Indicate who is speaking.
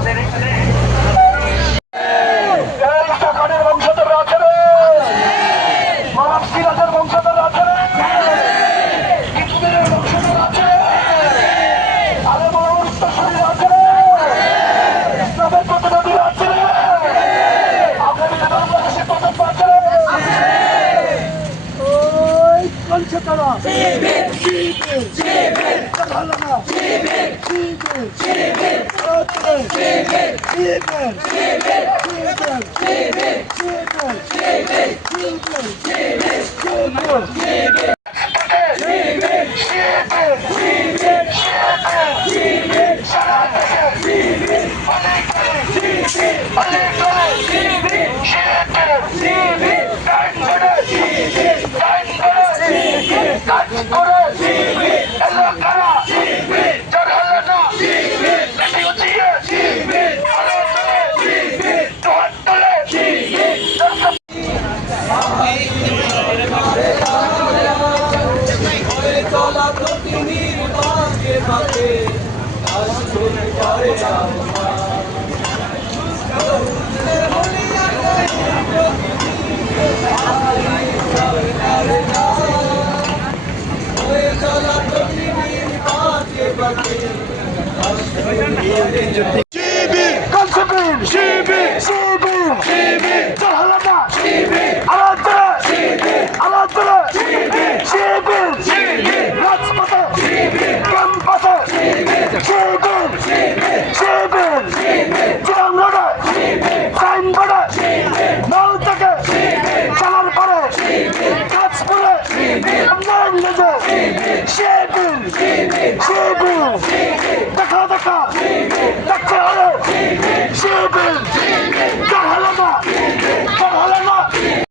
Speaker 1: আমাদের এখানে Çetara! Cibir! Cibir! Cibir! Cibir! Cibir! Cibir! Cibir! Let's go! মালা প্রতিনির বাজে বাজে আসুন করে শিবির শিবির শিবির শিবির Allah'ın bize. Şebin. Şebin.